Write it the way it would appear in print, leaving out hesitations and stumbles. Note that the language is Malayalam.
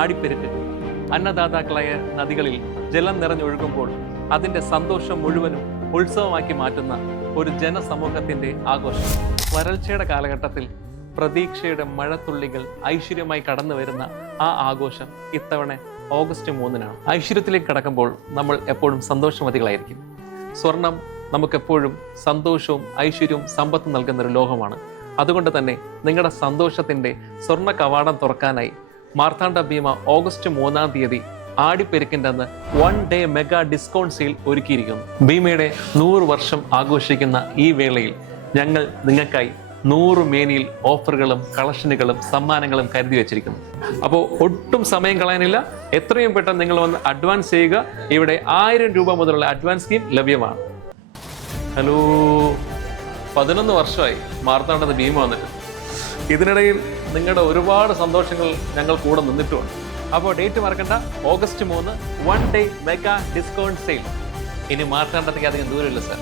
ആടിപ്പെരുക്ക്. അന്നദാതാക്കളായ നദികളിൽ ജലം നിറഞ്ഞൊഴുകുമ്പോൾ അതിൻ്റെ സന്തോഷം മുഴുവനും ഉത്സവമാക്കി മാറ്റുന്ന ഒരു ജനസമൂഹത്തിൻ്റെ ആഘോഷം. വരൾച്ചയുടെ കാലഘട്ടത്തിൽ പ്രതീക്ഷയുടെ മഴത്തുള്ളികൾ ഐശ്വര്യമായി കടന്നു വരുന്ന ആ ആഘോഷം ഇത്തവണ ഓഗസ്റ്റ് 3-നാണ്. ഐശ്വര്യത്തിലേക്ക് കടക്കുമ്പോൾ നമ്മൾ എപ്പോഴും സന്തോഷമതികളായിരിക്കും. സ്വർണം നമുക്കെപ്പോഴും സന്തോഷവും ഐശ്വര്യവും സമ്പത്തും നൽകുന്ന ഒരു ലോകമാണ്. അതുകൊണ്ട് തന്നെ നിങ്ങളുടെ സന്തോഷത്തിൻ്റെ സ്വർണ്ണ കവാടം തുറക്കാനായി മാർത്താണ്ഡ ഭീമ ഓഗസ്റ്റ് 3-ാം തീയതി ആടിപ്പെരുക്കിൻ്റെ അന്ന് 1 ഡേ മെഗാ ഡിസ്കൗണ്ട് സെയിൽ ഒരുക്കിയിരിക്കുന്നു. ഭീമയുടെ 100 വർഷം ആഘോഷിക്കുന്ന ഈ വേളയിൽ ഞങ്ങൾ നിങ്ങൾക്കായി 100 മേനിയിൽ ഓഫറുകളും കളക്ഷനുകളും സമ്മാനങ്ങളും കരുതി വെച്ചിരിക്കുന്നു. അപ്പോൾ ഒട്ടും സമയം കളയാനില്ല. എത്രയും പെട്ടെന്ന് നിങ്ങൾ വന്ന് അഡ്വാൻസ് ചെയ്യുക. ഇവിടെ 1000 രൂപ മുതലുള്ള അഡ്വാൻസ് സ്കീം ലഭ്യമാണ്. ഹലോ, 11 വർഷമായി മാർത്താണ്ഡത്ത് ഭീമ വന്നിട്ട്. ഇതിനിടയിൽ നിങ്ങളുടെ ഒരുപാട് സന്തോഷങ്ങൾ ഞങ്ങൾ കൂടെ നിന്നിട്ടുമുണ്ട്. അപ്പോൾ ഡേറ്റ് മറക്കണ്ട, August 3 1 day mega discount sale. ഇനി മാർത്താണ്ഡത്തേക്ക് അധികം ദൂരമില്ല സാർ.